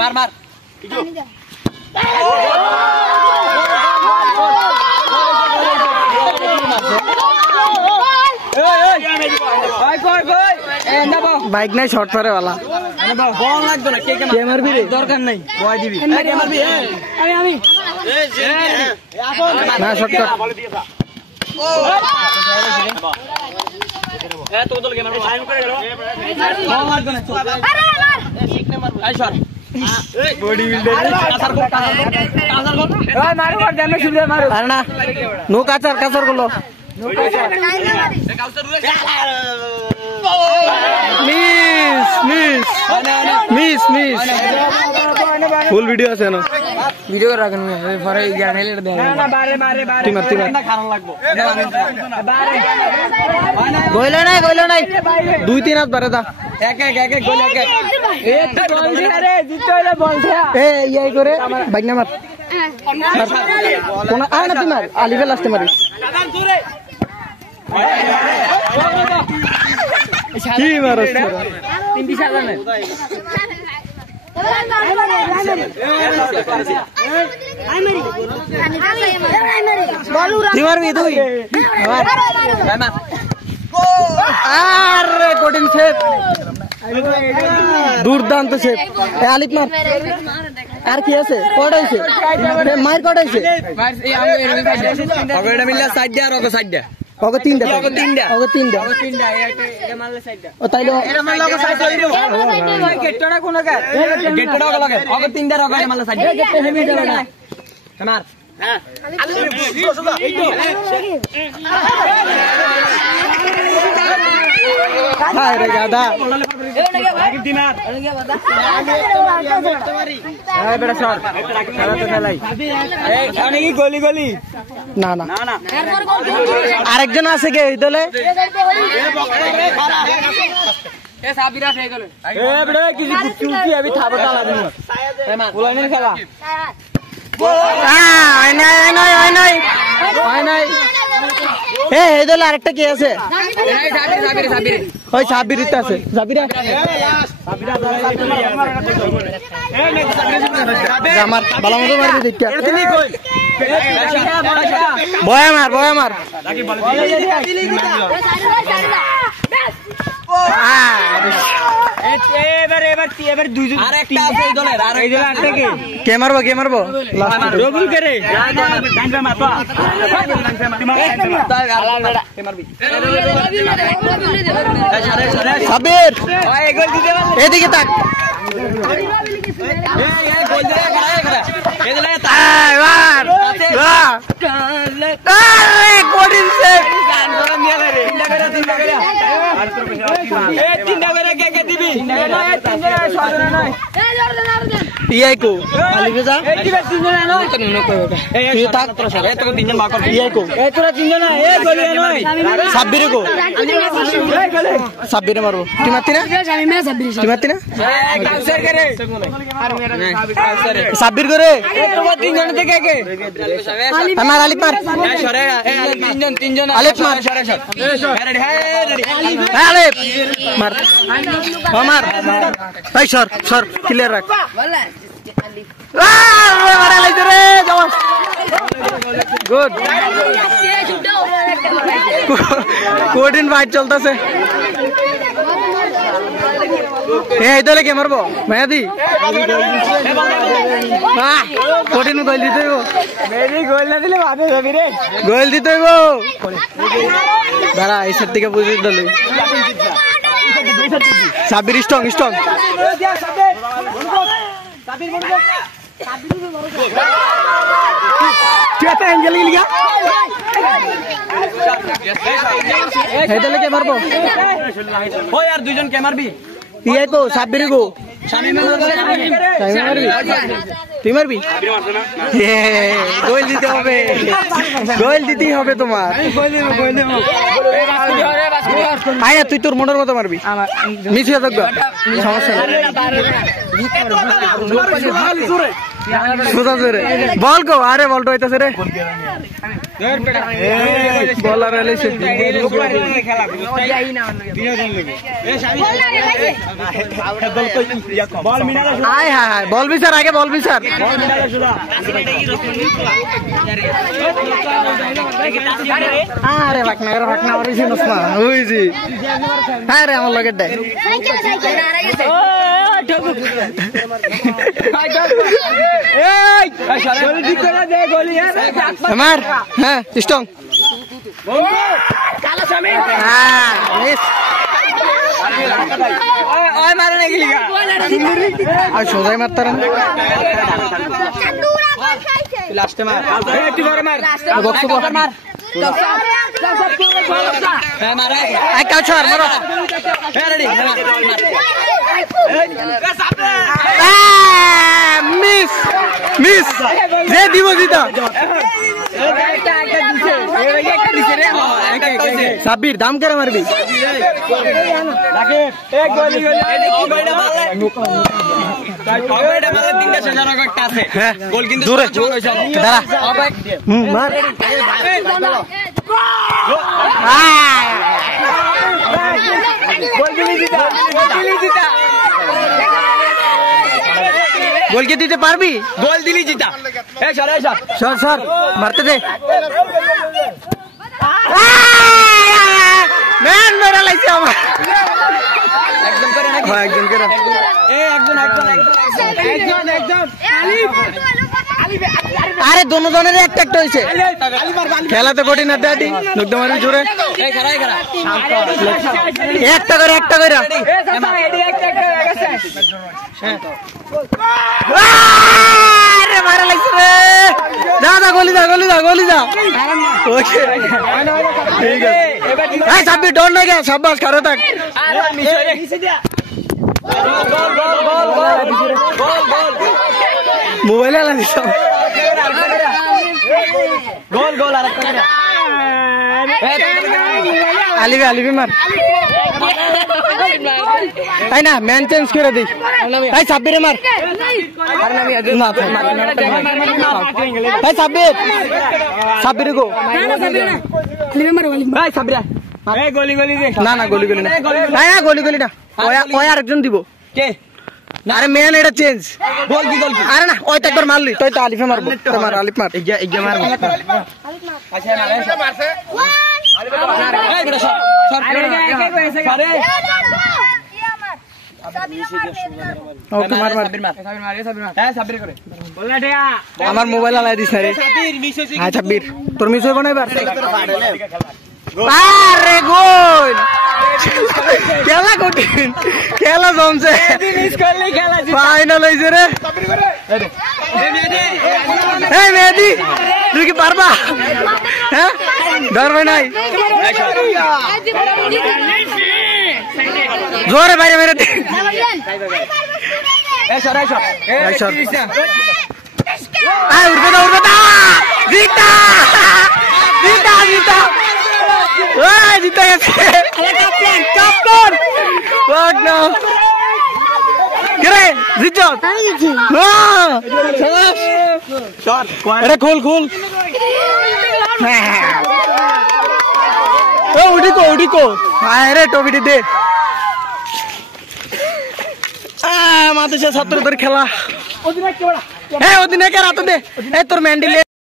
মার মার বাইক নাই শর্ট পারে वाला বল লাগবে না কে কে মারবি রে দরকার নাই বয় দিবি কে মারবি আমি না শর্ট কর এ তো দল কে মারবো সাইন করে গেল বল লাগবে না আরে মার শিখনে মারবো আই সর বডি বিল্ডার কাসার কর ওই মারো আর জানো শুলে মারো আরে না নো কাচার গুলো মিস ফুল ভিডিও আছে না ভিডিও রাখেন পরে জ্ঞান হেলে দেন না বারে তিমার না খারাপ লাগবো বারে গইলো নাই 2-3 হাত বারে দা এক গোল এক এ তো বল দি আরে জিততে হইলে বল দে এ এই করে বাইক না মার কোন আয় না তিমার আলিবে লাস্টে মারিস দাদান জোরে কি মারছ তোরা 3 দিশা জানে কঠিন শেপ দুর্দান্ত শেপ আলিফ মার আর কি আছে কটাইছে মার কটাইছে মিললে সাইড দিয়া আর সাইড দিয়া ওকে তিনটা এটা মারলে সাইডটা ও তাইলো এটা মারলে ওকে সাইড করে দিও গেটটা কোন কা গেটটা ওকে লাগে ওকে তিনটা ওকে মারলে সাইড গেটটা হেভি দিলা না মার হ্যাঁ এই তো হায় রে গাদা বেটা সর খেলা তো খেলাই অনেক গলি না আরেকজন আছে কে এই দলে এ সাবিরা হয়ে গেল এ বেটা কিছু চুকি আমি থাবটা লাগি এ মা বলানি খেলা আয় নাই এই দলে আরেকটা কে আছে সাবির ওই সাবিরিতে আছে সাবিরা আমার ভালো মতো মারবি দেখতে বয় মার এবার দুইজন আরেকটা আছে এই দলের আর এই দলে আটটা কে মারবো রবুল কে রে ডানবে মারবা সাবির এদিকে তাক সাব্বিরে মারবো তুই মারতি না সাব্বির করে তিনজন থেকে আমার আলিফ মার তিনজন আলিফ মার আলিফ মার আমার ভাই সর ক্লিয়ার রাখ গুড কোডিন ফাইট চলতেছে এই দলে কে মারবো মেহেদি কোডিন গোল দিতে হইব মেহেদি গোল না দিলে বাদে যাবি রে গোল দিতে হইব দাঁড়া এই সাইড থেকে বুঝে দলে সাবির স্ট্রং क्या एंगल लिया हेडले के मारबो ओ यार দুইজন কে মারবি ইয়ে তো সাব্বির গো শামিম মারবি তুই মারবি গোল দিতে হবে তোমার গোল দেব আয়া তুই তোর মোটর মতো মারবি মিছিয়ে থাকবে সমস্যা নাই সোজা জোরে বল গো আরে বলটা হইতাছে রে বলার এলেছে আয় হায় বল বিচার আগে বল বিচার আরে ভাগনা ওরিছি নসমা হইছি হ্যাঁ রে আমার লগের দেয় আমার হ্যাঁ স্ট্রং সোজাই মারতার লাস্টে মার মিস মিস যে দিব জিতা সাব্বির দাম করে মারবি গোল কে দিতে পারবি গোল দিলি জিতা সর সর মারতে দে ম্যান মেরা লাইছে আমার একদম করে না একদম করে একদম আরে দোনো দনের একটা একটা হইছে খেলা তো কঠিন না দাদি নকদম মারবি জোরে একটা করে আরে মারা লাগছে রে দাদা গলি যা ওকে ঠিক আছে এই সাব্বি ডন না গে শাবাশ খারে থাক মোবাইলে লাগিস গোল আর একটা আলিবি মার তাই না ম্যান চেঞ্জ করে দিই তাই সাব্বিরে মার সাব্বিরে গো না গলি না ওই আরেকজন দিব কে আরে ম্যান এটা চেঞ্জ গোল কি আরে না ওই তো একবার মারলি তুই তো আলিফে মারবো মার আলিফ মার এই মার আচ্ছা না মারছে এই বেটা সব ওকে মার সাব্বির করে বলনা ঠেয়া আমার মোবাইল আলাই দিছ রে হ্যাঁ সাব্বির তোর মিস হইব না এবার আরে গোল খেলা কঠিন খেলা জমছে ফাইনাল হইছে রে এই মেহেদি তুই কি পারবা হ্যাঁ ডরবে নাই জোরে বাইরে মেরে দে উড়বে জিতা জিতা গেছে খোল উঠিকো রে টবিটি দে মাথা ছাত্র তোর খেলা ওদিনে কে রাত দে তোর ম্যান্ডিলে